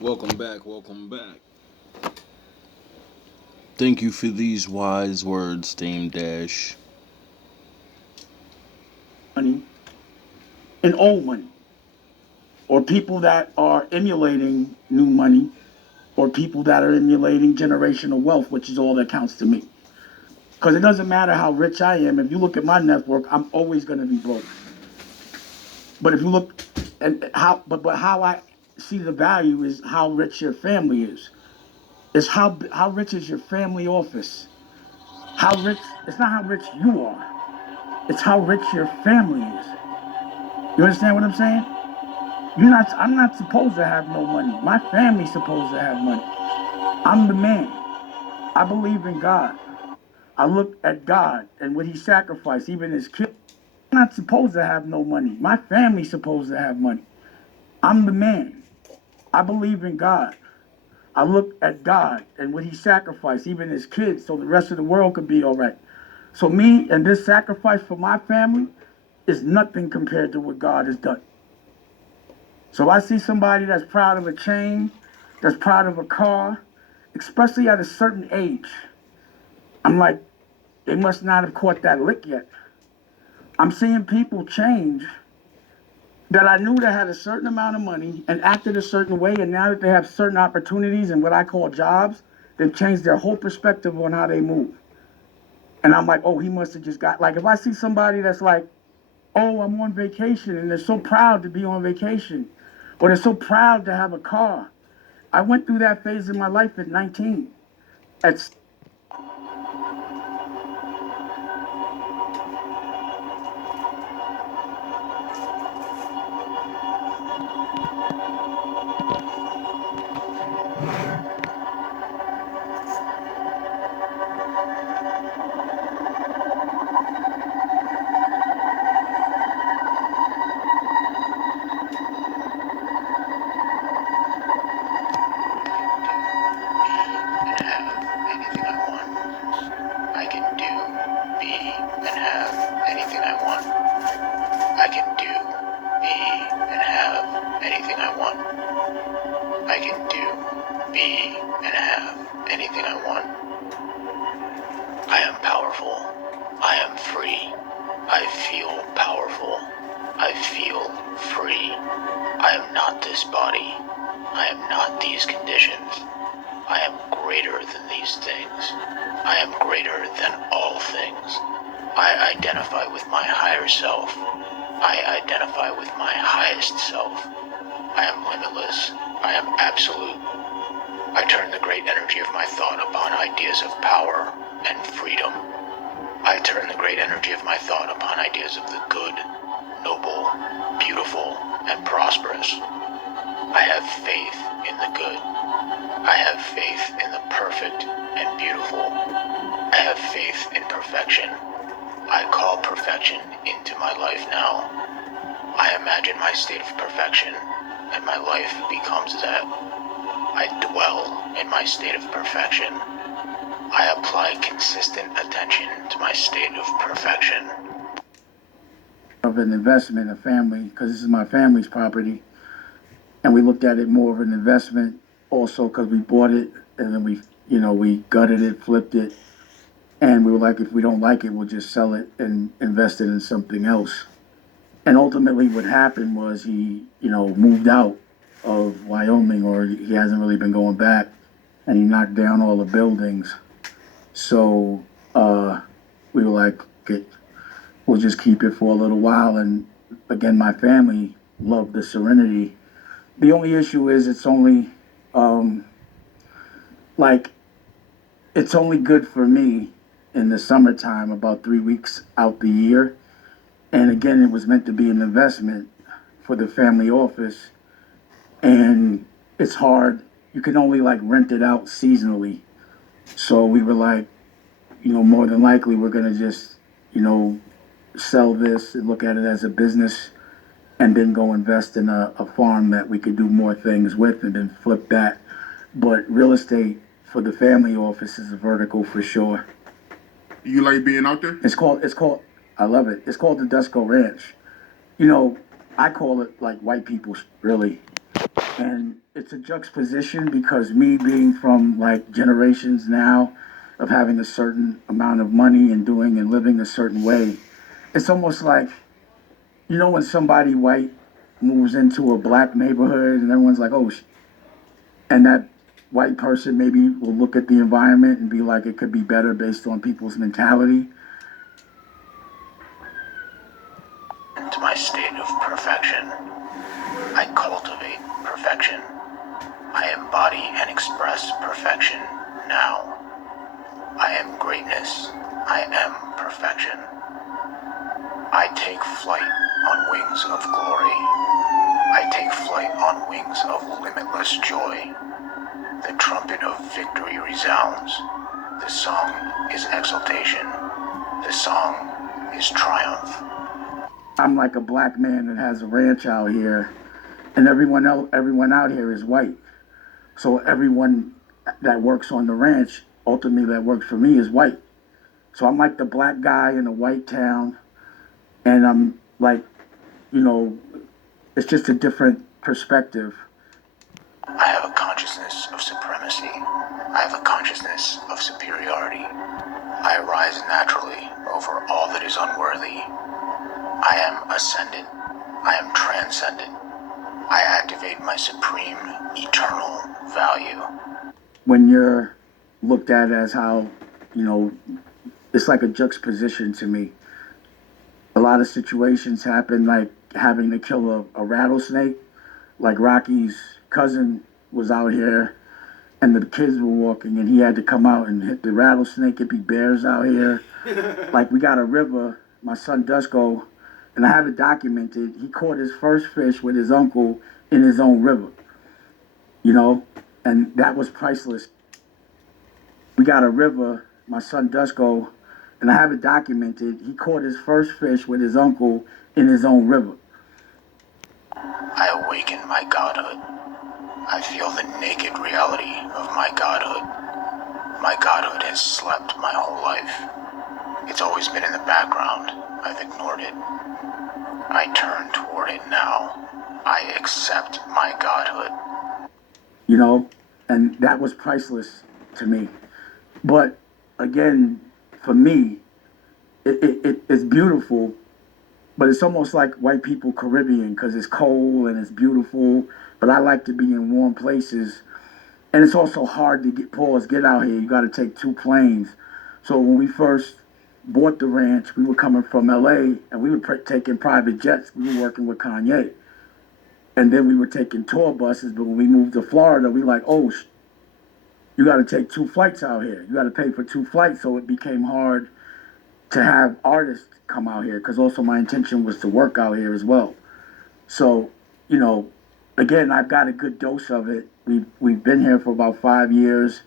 Welcome back, welcome back. Thank you for these wise words, Dame Dash. Money and old money, or people that are emulating new money, or people that are emulating generational wealth, which is all that counts to me. Because it doesn't matter how rich I am. If you look at my network, I'm always going to be broke. But if you look at how I see the value is how rich your family is. It's how rich is your family office. How rich? It's not how rich you are. It's how rich your family is. You understand what I'm saying? You're not. I'm not supposed to have no money. My family's supposed to have money. I'm the man. I believe in God. I look at God and what He sacrificed, even His kids. I'm not supposed to have no money. My family's supposed to have money. I'm the man. I believe in God. I look at God and what He sacrificed, even His kids, so the rest of the world could be all right. So me and this sacrifice for my family is nothing compared to what God has done. So I see somebody that's proud of a chain, that's proud of a car, especially at a certain age. I'm like, they must not have caught that lick yet. I'm seeing people change that I knew that had a certain amount of money and acted a certain way, and now that they have certain opportunities and what I call jobs, they've changed their whole perspective on how they move. And I'm like, oh, he must have just got, like, if I see somebody that's like, oh, I'm on vacation, and they're so proud to be on vacation, or they're so proud to have a car. I went through that phase in my life at 19. At anything I want. I can do, be, and have anything I want. I can do, be, and have anything I want. I can do, be, and have anything I want. I am powerful. I am free. I feel powerful. I feel free. I am not this body. I am not these conditions. I am greater than these things. I am greater than all things. I identify with my higher self. I identify with my highest self. I am limitless. I am absolute. I turn the great energy of my thought upon ideas of power and freedom. I turn the great energy of my thought upon ideas of the good, noble, beautiful, and prosperous. I have faith in the good. I have faith in the perfect and beautiful. I have faith in perfection. I call perfection into my life now. I imagine my state of perfection, and my life becomes that. I dwell in my state of perfection. I apply consistent attention to my state of perfection. of an investment, a family, because this is my family's property, and we looked at it more of an investment also because we bought it and then we gutted it, flipped it, and we were like, if we don't like it, we'll just sell it and invest it in something else. And ultimately, what happened was he, moved out of Wyoming, or he hasn't really been going back, and he knocked down all the buildings. So we were like, okay, we'll just keep it for a little while. And again, my family loved the Serenity. The only issue is it's only like it's only good for me in the summertime, about 3 weeks out the year. And again, it was meant to be an investment for the family office, and it's hard. You can only like rent it out seasonally. So we were like, more than likely we're gonna just, sell this and look at it as a business, and then go invest in a farm that we could do more things with, and then flip that. But real estate for the family office is a vertical for sure. You like being out there? It's called, I love it. It's called the Dusco Ranch. I call it like white people, really. And it's a juxtaposition because me being from like generations now of having a certain amount of money and doing and living a certain way, it's almost like, when somebody white moves into a black neighborhood and everyone's like, oh, and that white person maybe will look at the environment and be like, it could be better based on people's mentality. To my state of perfection, I cultivate perfection. I embody and express perfection now. I am greatness. I am perfection. I take flight on wings of glory. I take flight on wings of limitless joy. The trumpet of victory resounds. The song is exultation. The song is triumph. I'm like a black man that has a ranch out here, and everyone out here is white. So everyone that works on the ranch, ultimately that works for me, is white. So I'm like the black guy in a white town, and I'm like, it's just a different perspective. I have a consciousness of supremacy. I have a consciousness of superiority. I rise naturally over all that is unworthy. I am ascendant. I am transcendent. I activate my supreme, eternal value. When you're looked at as how, it's like a juxtaposition to me. A lot of situations happen like having to kill a rattlesnake. Like Rocky's cousin was out here and the kids were walking and he had to come out and hit the rattlesnake. It'd be bears out here. Like we got a river, my son Dusko, and I have it documented. He caught his first fish with his uncle in his own river, and that was priceless. We got a river, my son Dusko, and I have it documented. He caught his first fish with his uncle in his own river. I awaken my godhood. I feel the naked reality of my godhood. My godhood has slept my whole life. It's always been in the background. I've ignored it. I turn toward it now. I accept my godhood. And that was priceless to me. But again, for me, it's beautiful, but it's almost like white people Caribbean because it's cold and it's beautiful. But I like to be in warm places. And it's also hard to get out here. You got to take 2 planes. So when we first bought the ranch, we were coming from LA and we were taking private jets. We were working with Kanye. And then we were taking tour buses. But when we moved to Florida, we like, oh, you got to take 2 flights out here. You got to pay for 2 flights. So it became hard to have artists come out here because also my intention was to work out here as well. So, again, I've got a good dose of it. We've been here for about 5 years.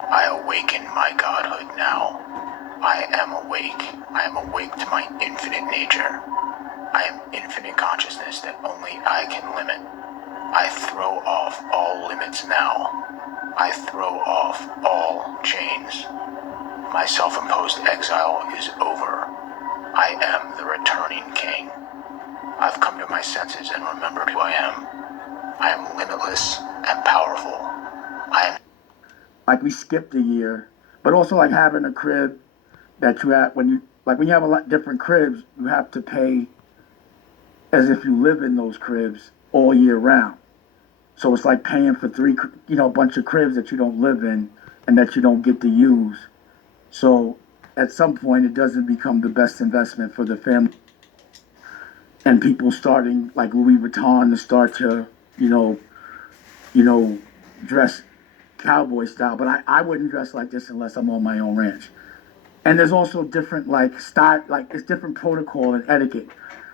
I awaken my godhood now. I am awake. I am awake to my infinite nature. I am infinite consciousness that only I can limit. I throw off all limits now. I throw off all chains. My self-imposed exile is over. I am the returning king. I've come to my senses and remembered who I am. I am limitless and powerful. I am... Like we skipped a year, but also like having a crib that you have, when you have a lot different cribs, you have to pay as if you live in those cribs all year round. So it's like paying for a bunch of cribs that you don't live in and that you don't get to use. So at some point, it doesn't become the best investment for the family. And people starting like Louis Vuitton to start to, dress cowboy style. But I wouldn't dress like this unless I'm on my own ranch. And there's also different like style, like it's different protocol and etiquette.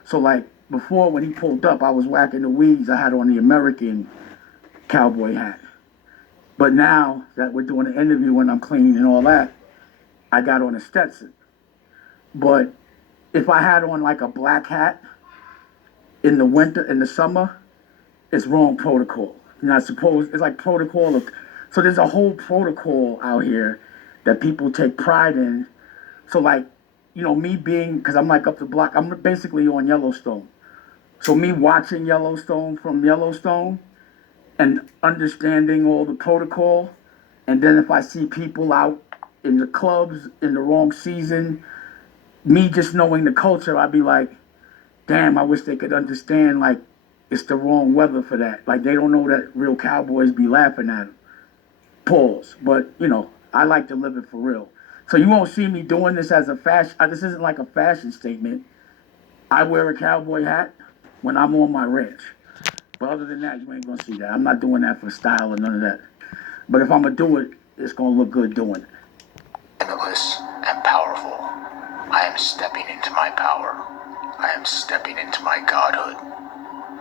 So like before when he pulled up, I was whacking the weeds. I had on the American cowboy hat. But now that we're doing an interview and I'm clean and all that, I got on a Stetson. But if I had on like a black hat in the summer, it's wrong protocol. You're not supposed, it's like protocol. So there's a whole protocol out here that people take pride in. So like, me being, because I'm like up the block, I'm basically on Yellowstone. So me watching Yellowstone from Yellowstone, and understanding all the protocol. And then if I see people out in the clubs in the wrong season, me just knowing the culture, I'd be like, damn, I wish they could understand, like, it's the wrong weather for that. Like, they don't know that real cowboys be laughing at them. Pause. But, I like to live it for real. So you won't see me doing this as a fashion. This isn't like a fashion statement. I wear a cowboy hat when I'm on my ranch. But other than that, you ain't gonna see that. I'm not doing that for style or none of that. But if I'm gonna do it, it's gonna look good doing it. Limitless and powerful. I am stepping into my power. I am stepping into my godhood.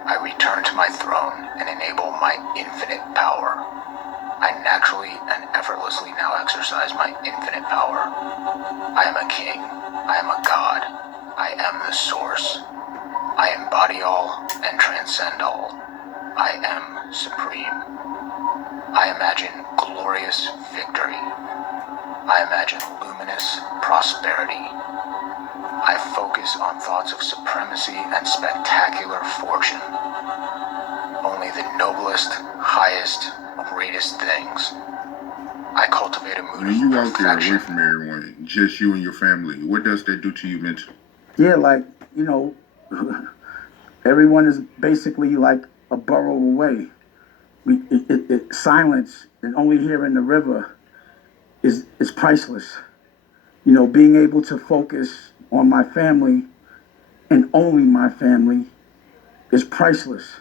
I return to my throne and enable my infinite power. I naturally and effortlessly now exercise my infinite power. I am a king. I am a god. I am the source. I embody all and transcend all. I am supreme. I imagine glorious victory. I imagine luminous prosperity. I focus on thoughts of supremacy and spectacular fortune. Only the noblest, highest, greatest things. I cultivate a mood When you of out there away perfection. from everyone, just you and your family, what does that do to you mentally? Yeah, like, everyone is basically like a borough away. Silence and only hearing the river is priceless. Being able to focus on my family and only my family is priceless.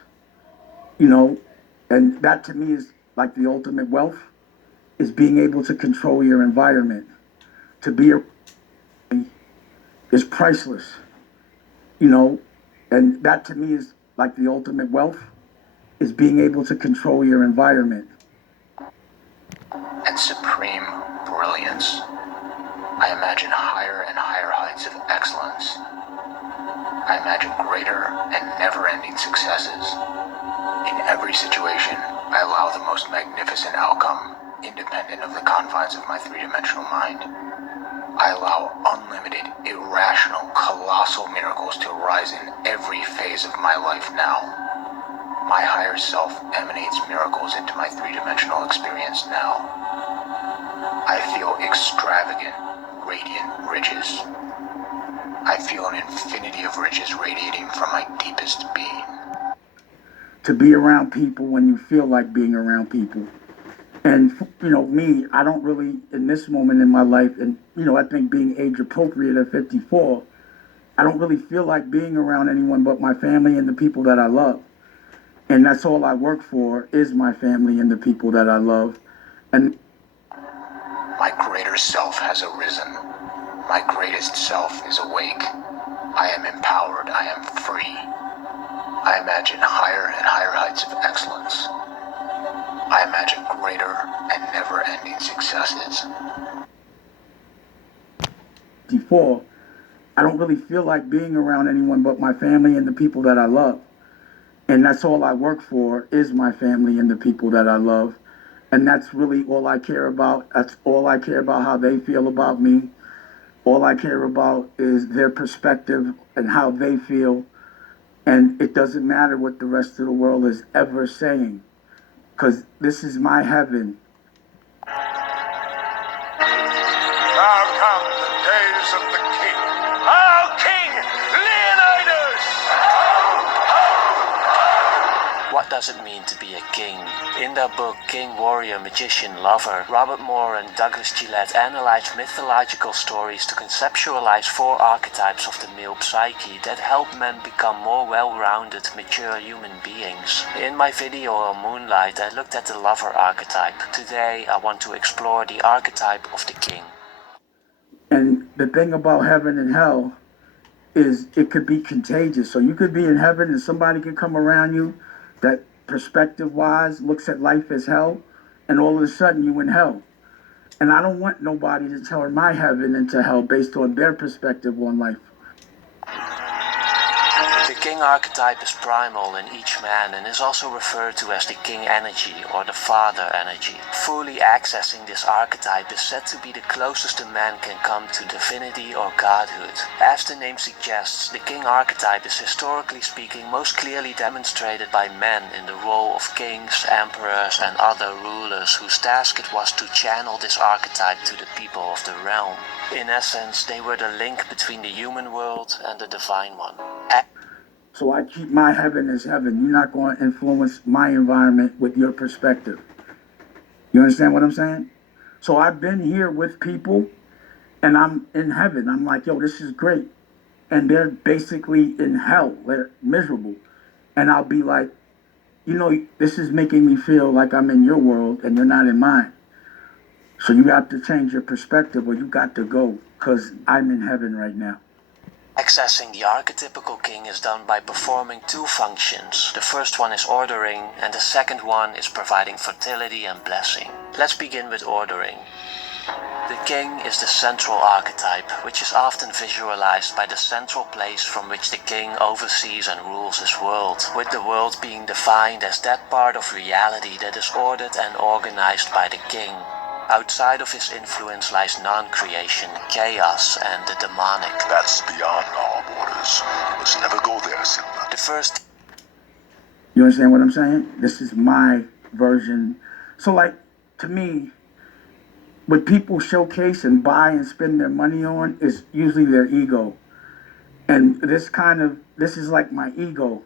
And that to me is like the ultimate wealth, is being able to control your environment. To be is priceless. And that to me is like the ultimate wealth, is being able to control your environment. And supreme brilliance. I imagine higher and higher heights of excellence. I imagine greater and never-ending successes. In every situation, I allow the most magnificent outcome, independent of the confines of my three-dimensional mind. I allow unlimited, irrational, colossal miracles to arise in every phase of my life now. My higher self emanates miracles into my three-dimensional experience now. I feel extravagant, radiant riches. I feel an infinity of riches radiating from my deepest being. To be around people when you feel like being around people. And, me, I don't really, in this moment in my life, and, I think being age appropriate at 54, I don't really feel like being around anyone but my family and the people that I love. And that's all I work for, is my family and the people that I love. And my greater self has arisen. My greatest self is awake. I am empowered. I am free. I imagine higher and higher heights of excellence. I imagine greater and never-ending successes. before, I don't really feel like being around anyone but my family and the people that I love. And that's all I work for, is my family and the people that I love. And that's really all I care about. That's all I care about, how they feel about me. All I care about is their perspective and how they feel. And it doesn't matter what the rest of the world is ever saying, because this is my heaven. Now come the days of the king. Our king, Leonidas! What does it mean to be a king? In their book King, Warrior, Magician, Lover, Robert Moore and Douglas Gillette analyze mythological stories to conceptualize 4 archetypes of the male psyche that help men become more well-rounded, mature human beings. In my video on Moonlight, I looked at the lover archetype. Today, I want to explore the archetype of the king. And the thing about heaven and hell is it could be contagious. So you could be in heaven and somebody could come around you that perspective-wise looks at life as hell, and all of a sudden you in hell. And I don't want nobody to turn my heaven into hell based on their perspective on life. The king archetype is primal in each man and is also referred to as the king energy or the father energy. Fully accessing this archetype is said to be the closest a man can come to divinity or godhood. As the name suggests, the king archetype is historically speaking most clearly demonstrated by men in the role of kings, emperors and other rulers whose task it was to channel this archetype to the people of the realm. In essence, they were the link between the human world and the divine one. So I keep my heaven as heaven. You're not going to influence my environment with your perspective. You understand what I'm saying? So I've been here with people and I'm in heaven. I'm like, yo, this is great. And they're basically in hell. They're miserable. And I'll be like, you know, this is making me feel like I'm in your world and you're not in mine. So you have to change your perspective or you got to go because I'm in heaven right now. Accessing the archetypical king is done by performing two functions. The first one is ordering, and the second one is providing fertility and blessing. Let's begin with ordering. The king is the central archetype, which is often visualized by the central place from which the king oversees and rules his world, with the world being defined as that part of reality that is ordered and organized by the king. Outside of his influence lies non-creation, chaos, and the demonic. That's beyond our borders. You must never go there, Simba. The first... You understand what I'm saying? This is my version. So like, to me, what people showcase and buy and spend their money on is usually their ego. And this is like my ego.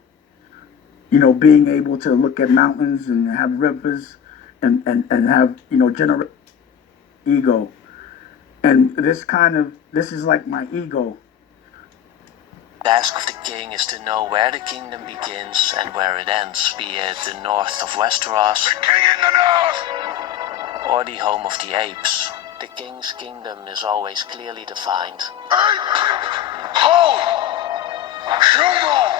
You know, being able to look at mountains and have rivers and have, you know, ego. And this is like my ego. The task of the king is to know where the kingdom begins and where it ends, be it the north of Westeros, The king in the north! or the home of the apes. The king's kingdom is always clearly defined. Home! Shumo!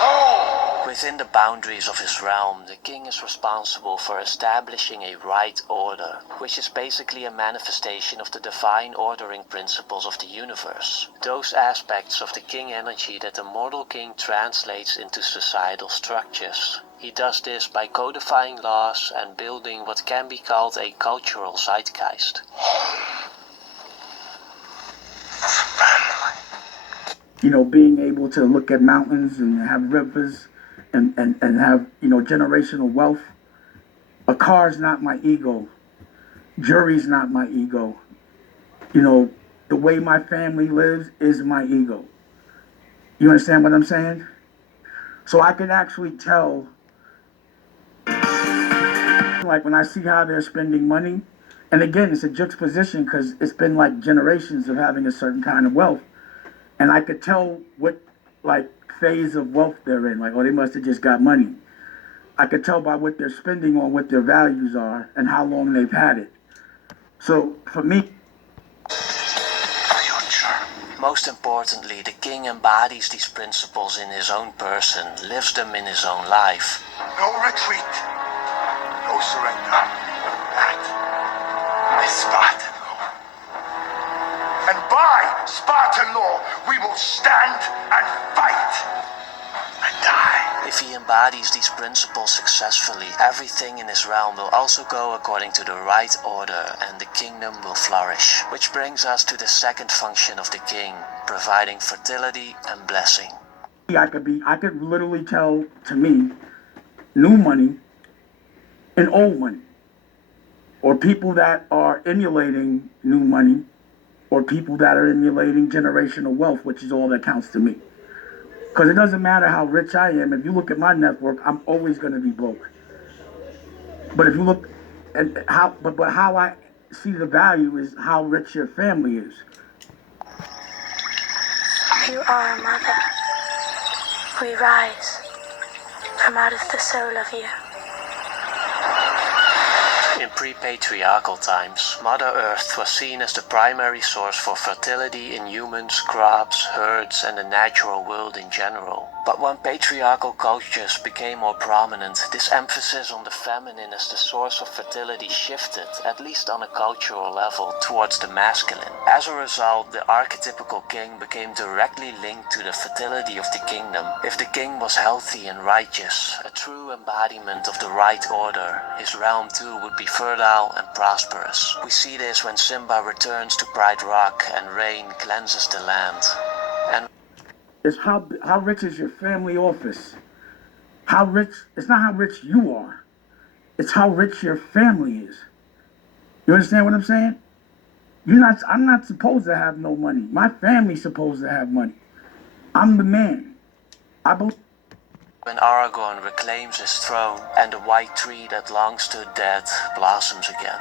Home! Within the boundaries of his realm, the king is responsible for establishing a right order, which is basically a manifestation of the divine ordering principles of the universe. Those aspects of the king energy that the mortal king translates into societal structures. He does this by codifying laws and building what can be called a cultural zeitgeist. You know, being able to look at mountains and have rivers and have, you know, generational wealth. A car's not my ego. Jury's not my ego. You know, the way my family lives is my ego. You understand what I'm saying? So I can actually tell, like when I see how they're spending money, and again, it's a juxtaposition because it's been like generations of having a certain kind of wealth. And I could tell what, like, phase of wealth they're in. Like, oh, they must have just got money. I could tell by what they're spending on what their values are and how long they've had it. So, for me... Future. Most importantly, the king embodies these principles in his own person, lives them in his own life. No retreat. No surrender. That is Spartan law. And by Spartan law, we will stand and fight and die. If he embodies these principles successfully, everything in his realm will also go according to the right order and the kingdom will flourish. Which brings us to the second function of the king, providing fertility and blessing. I could literally tell, to me, new money and old money. Or people that are emulating new money, or people that are emulating generational wealth, which is all that counts to me. Because it doesn't matter how rich I am. If you look at my network, I'm always going to be broke. But if you look at how I see the value is how rich your family is. You are a mother. We rise from out of the soul of you. In pre-patriarchal times, Mother Earth was seen as the primary source for fertility in humans, crops, herds, and the natural world in general. But when patriarchal cultures became more prominent, this emphasis on the feminine as the source of fertility shifted, at least on a cultural level, towards the masculine. As a result, the archetypical king became directly linked to the fertility of the kingdom. If the king was healthy and righteous, a true embodiment of the right order, his realm too would be fertile and prosperous. We see this when Simba returns to Bright Rock and rain cleanses the land. And It's how rich is your family office. How rich, it's not how rich you are. It's how rich your family is. You understand what I'm saying? I'm not supposed to have no money. My family's supposed to have money. I'm the man. when Aragorn reclaims his throne and the white tree that long stood dead blossoms again.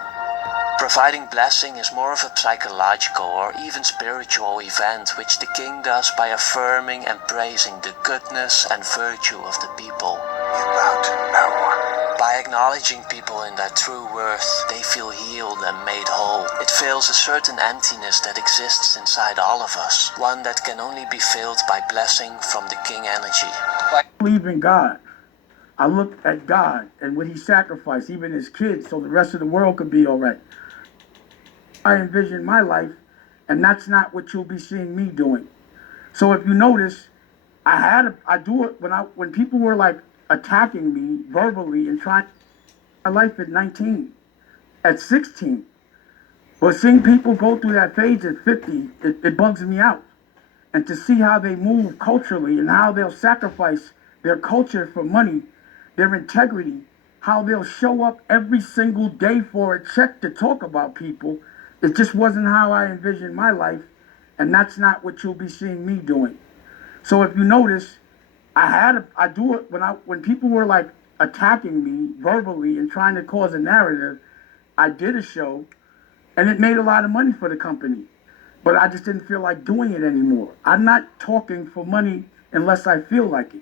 Providing blessing is more of a psychological or even spiritual event which the king does by affirming and praising the goodness and virtue of the people. You bow to no one. By acknowledging people in their true worth, they feel healed and made whole. It fills a certain emptiness that exists inside all of us, one that can only be filled by blessing from the king energy. I believe in God. I look at God and what he sacrificed, even his kids, so the rest of the world could be all right. I envision my life, and that's not what you'll be seeing me doing. So if you notice, I do it when people were like attacking me verbally and trying my life at 19, at 16. But seeing people go through that phase at 50, it bugs me out. And to see how they move culturally and how they'll sacrifice their culture for money, their integrity, how they'll show up every single day for a check to talk about people, it just wasn't how I envisioned my life, and that's not what you'll be seeing me doing. So if you notice, I do it when people were like attacking me verbally and trying to cause a narrative. I did a show, and it made a lot of money for the company, but I just didn't feel like doing it anymore. I'm not talking for money unless I feel like it.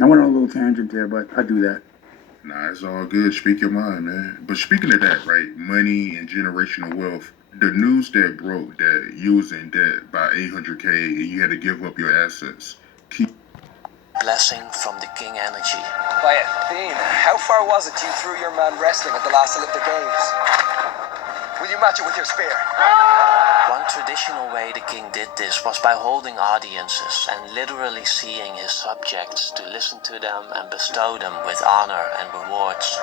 I went on a little tangent there, but I do that. Nah, it's all good. Speak your mind, man. But speaking of that, right, money and generational wealth, the news that broke that you was in debt by $800K and you had to give up your assets. Blessing from the king energy. By Athena, how far was it you threw your man wrestling at the last Olympic Games? Will you match it with your spear? One traditional way the king did this was by holding audiences and literally seeing his subjects to listen to them and bestow them with honor and rewards.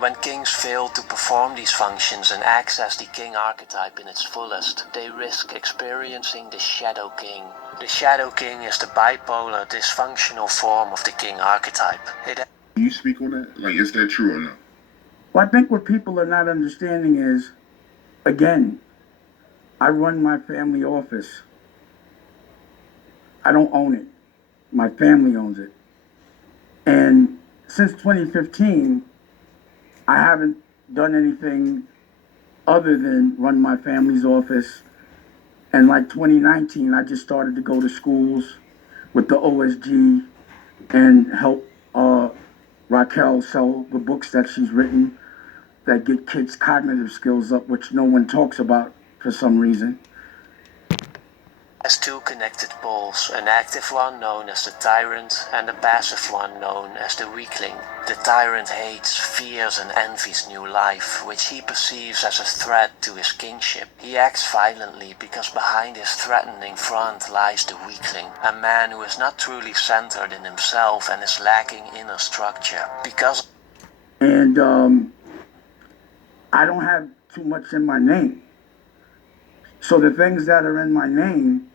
When kings fail to perform these functions and access the king archetype in its fullest, they risk experiencing the Shadow King. The Shadow King is the bipolar, dysfunctional form of the king archetype. Can you speak on that? Like, is that true or not? Well, I think what people are not understanding is, again, I run my family office. I don't own it. My family owns it. And since 2015, I haven't done anything other than run my family's office. And like 2019, I just started to go to schools with the OSG and help Raquel sell the books that she's written that get kids' cognitive skills up, which no one talks about for some reason. Has two connected poles, an active one known as the tyrant and a passive one known as the weakling. The tyrant hates, fears and envies new life, which he perceives as a threat to his kingship. He acts violently because behind his threatening front lies the weakling, a man who is not truly centered in himself and is lacking inner structure. And I don't have too much in my name. So the things that are in my name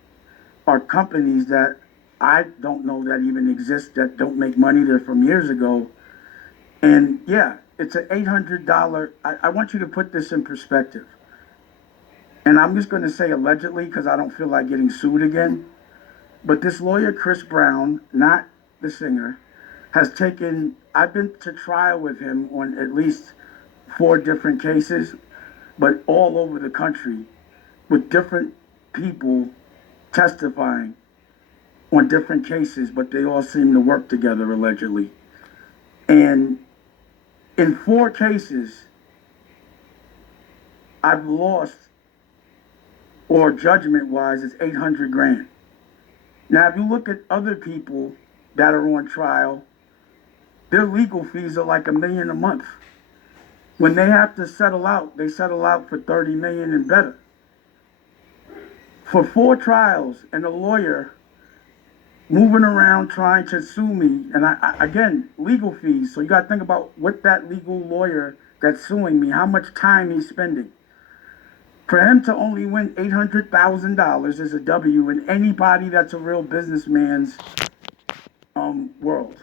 are companies that I don't know that even exist, that don't make money. They're from years ago. And yeah, it's an $800. I want you to put this in perspective. And I'm just going to say allegedly because I don't feel like getting sued again. But this lawyer, Chris Brown, not the singer, has taken, I've been to trial with him on at least 4 different cases, but all over the country with different people testifying on different cases, but they all seem to work together allegedly. And in 4 cases, I've lost, or judgment-wise, it's $800 grand. Now, if you look at other people that are on trial, their legal fees are like $1 million a month. When they have to settle out, they settle out for $30 million and better. For 4 trials and a lawyer moving around trying to sue me, and again, legal fees. So you got to think about what that legal lawyer that's suing me, how much time he's spending. For him to only win $800,000 is a W in anybody that's a real businessman's world.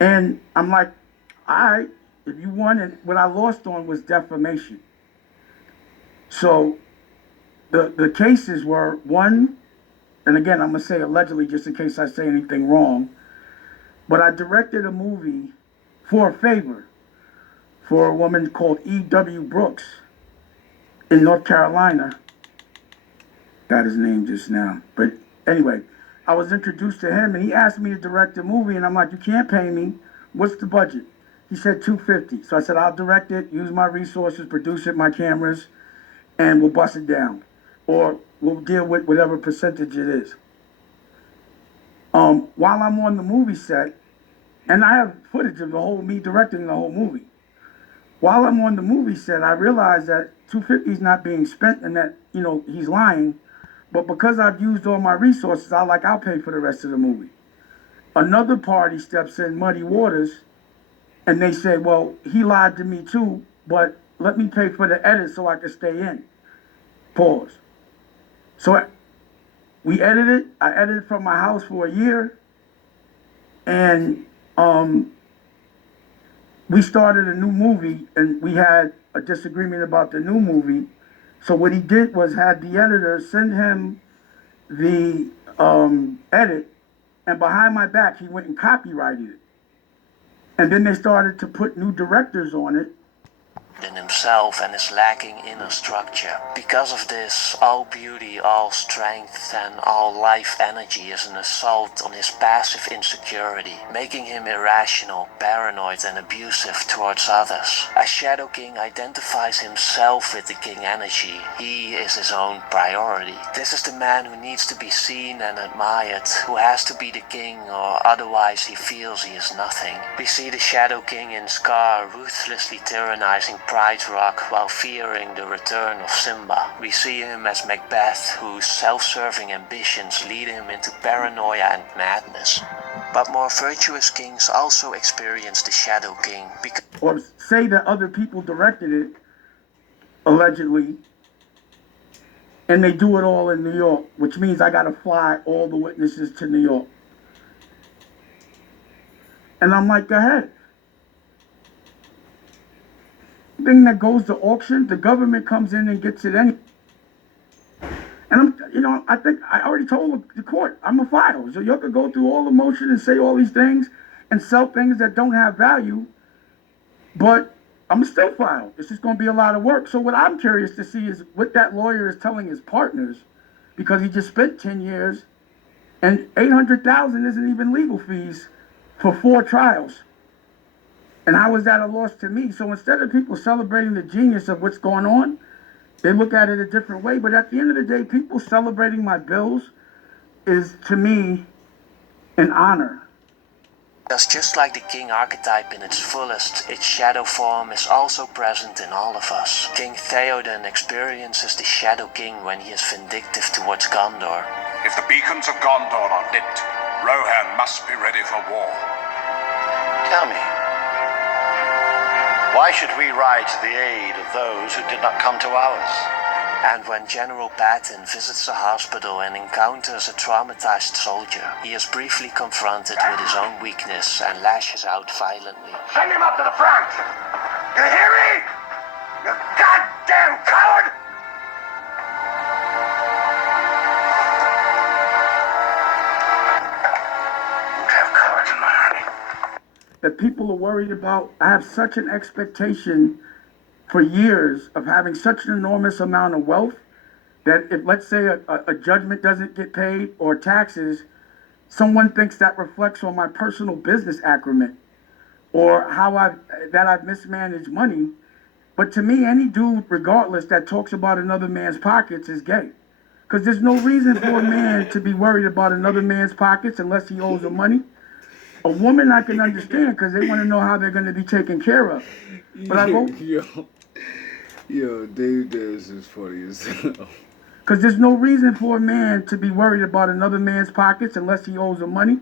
And I'm like, all right, if you won, and what I lost on was defamation. So the cases were, one, and again, I'm going to say allegedly just in case I say anything wrong, but I directed a movie for a favor for a woman called E.W. Brooks in North Carolina. Got his name just now. But anyway, I was introduced to him and he asked me to direct a movie and I'm like, you can't pay me. What's the budget? He said $250. So I said, I'll direct it, use my resources, produce it, my cameras, and we'll bust it down. Or we'll deal with whatever percentage it is. While I'm on the movie set, and I have footage of me directing the whole movie. While I'm on the movie set, I realize that $250 is not being spent and that, he's lying. But because I've used all my resources, I'll pay for the rest of the movie. Another party steps in, Muddy Waters, and they say, well, he lied to me too, but let me pay for the edit so I can stay in. Pause. So we edited. I edited from my house for a year. And we started a new movie, and we had a disagreement about the new movie. So what he did was had the editor send him the edit, and behind my back, he went and copyrighted it. And then they started to put new directors on it. In himself and his lacking inner structure. Because of this, all beauty, all strength and all life energy is an assault on his passive insecurity, making him irrational, paranoid and abusive towards others. As Shadow King identifies himself with the King energy, he is his own priority. This is the man who needs to be seen and admired, who has to be the king or otherwise he feels he is nothing. We see the Shadow King in Scar ruthlessly tyrannizing Pride Rock while fearing the return of Simba. We see him as Macbeth, whose self-serving ambitions lead him into paranoia and madness. But more virtuous kings also experience the Shadow King or say that other people directed it, allegedly, and they do it all in New York, which means I gotta fly all the witnesses to New York. And I'm like, go ahead. Thing that goes to auction, the government comes in and gets it anyway. And I think I already told the court, I'm a file. So you could go through all the motion and say all these things and sell things that don't have value, but I'm still file. It's just going to be a lot of work. So what I'm curious to see is what that lawyer is telling his partners, because he just spent 10 years and $800,000 isn't even legal fees for 4 trials. And how is that a loss to me? So instead of people celebrating the genius of what's going on, they look at it a different way. But at the end of the day, people celebrating my bills is, to me, an honor. Because just like the king archetype in its fullest, its shadow form is also present in all of us. King Theoden experiences the Shadow King when he is vindictive towards Gondor. If the beacons of Gondor are lit, Rohan must be ready for war. Tell me, why should we ride to the aid of those who did not come to ours? And when General Patton visits the hospital and encounters a traumatized soldier, he is briefly confronted with his own weakness and lashes out violently. Send him up to the front! You hear me? You goddamn coward! You have courage in my army. That people are worried about. I have such an expectation for years of having such an enormous amount of wealth that if, let's say, a judgment doesn't get paid or taxes, someone thinks that reflects on my personal business acumen or how I've mismanaged money. But to me, any dude, regardless, that talks about another man's pockets is gay. Because there's no reason for a man to be worried about another man's pockets unless he owes them money. A woman I can understand because they want to know how they're going to be taken care of. But I vote. Yo, Dave Dash is funny as hell. Because there's no reason for a man to be worried about another man's pockets unless he owes them money.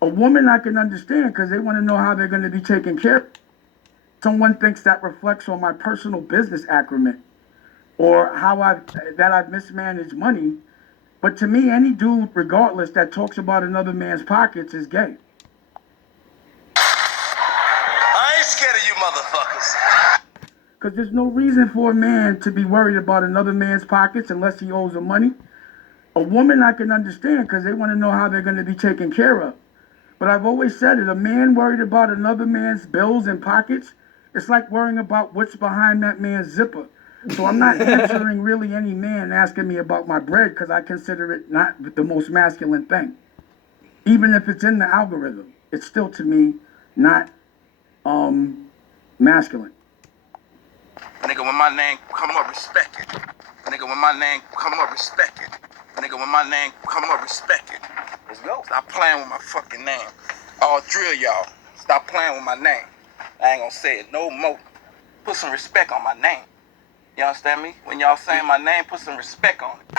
A woman I can understand because they want to know how they're going to be taken care of. Someone thinks that reflects on my personal business acumen or how I've mismanaged money. But to me, any dude, regardless, that talks about another man's pockets is gay. I ain't scared of you motherfuckers. Because there's no reason for a man to be worried about another man's pockets unless he owes them money. A woman I can understand because they want to know how they're going to be taken care of. But I've always said it, a man worried about another man's bills and pockets, it's like worrying about what's behind that man's zipper. So I'm not answering really any man asking me about my bread because I consider it not the most masculine thing. Even if it's in the algorithm, it's still to me not masculine. Nigga, when my name come up, respect it. Nigga, when my name come up, respect it. Nigga, when my name come up, respect it. Let's go. Stop playing with my fucking name. I'll drill y'all. Stop playing with my name. I ain't gonna say it no more. Put some respect on my name. You understand me? When y'all saying my name, put some respect on it.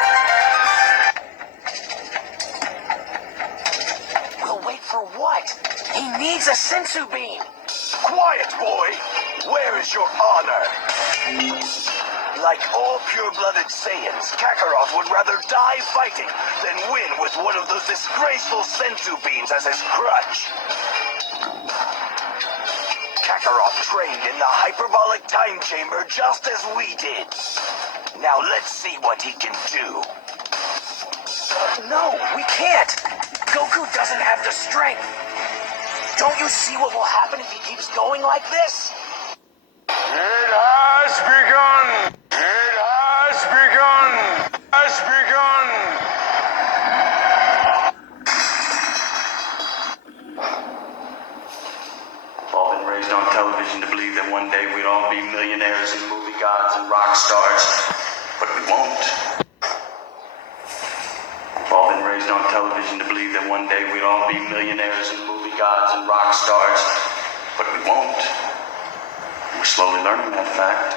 We'll wait for what? He needs a sensu bean. Quiet, boy. Where is your honor? Like all pure-blooded Saiyans, Kakarot would rather die fighting than win with one of those disgraceful sensu beans as his crutch. Kakarot trained in the hyperbolic time chamber just as we did. Now let's see what he can do. No, we can't. Goku doesn't have the strength. Don't you see what will happen if he keeps going like this? It has begun! It has begun! Has begun! We've all been raised on television to believe that one day we'd all be millionaires and movie gods and rock stars, but we won't. We've all been raised on television to believe that one day we'd all be millionaires and movie gods and rock stars, but we won't. We're slowly learning that fact.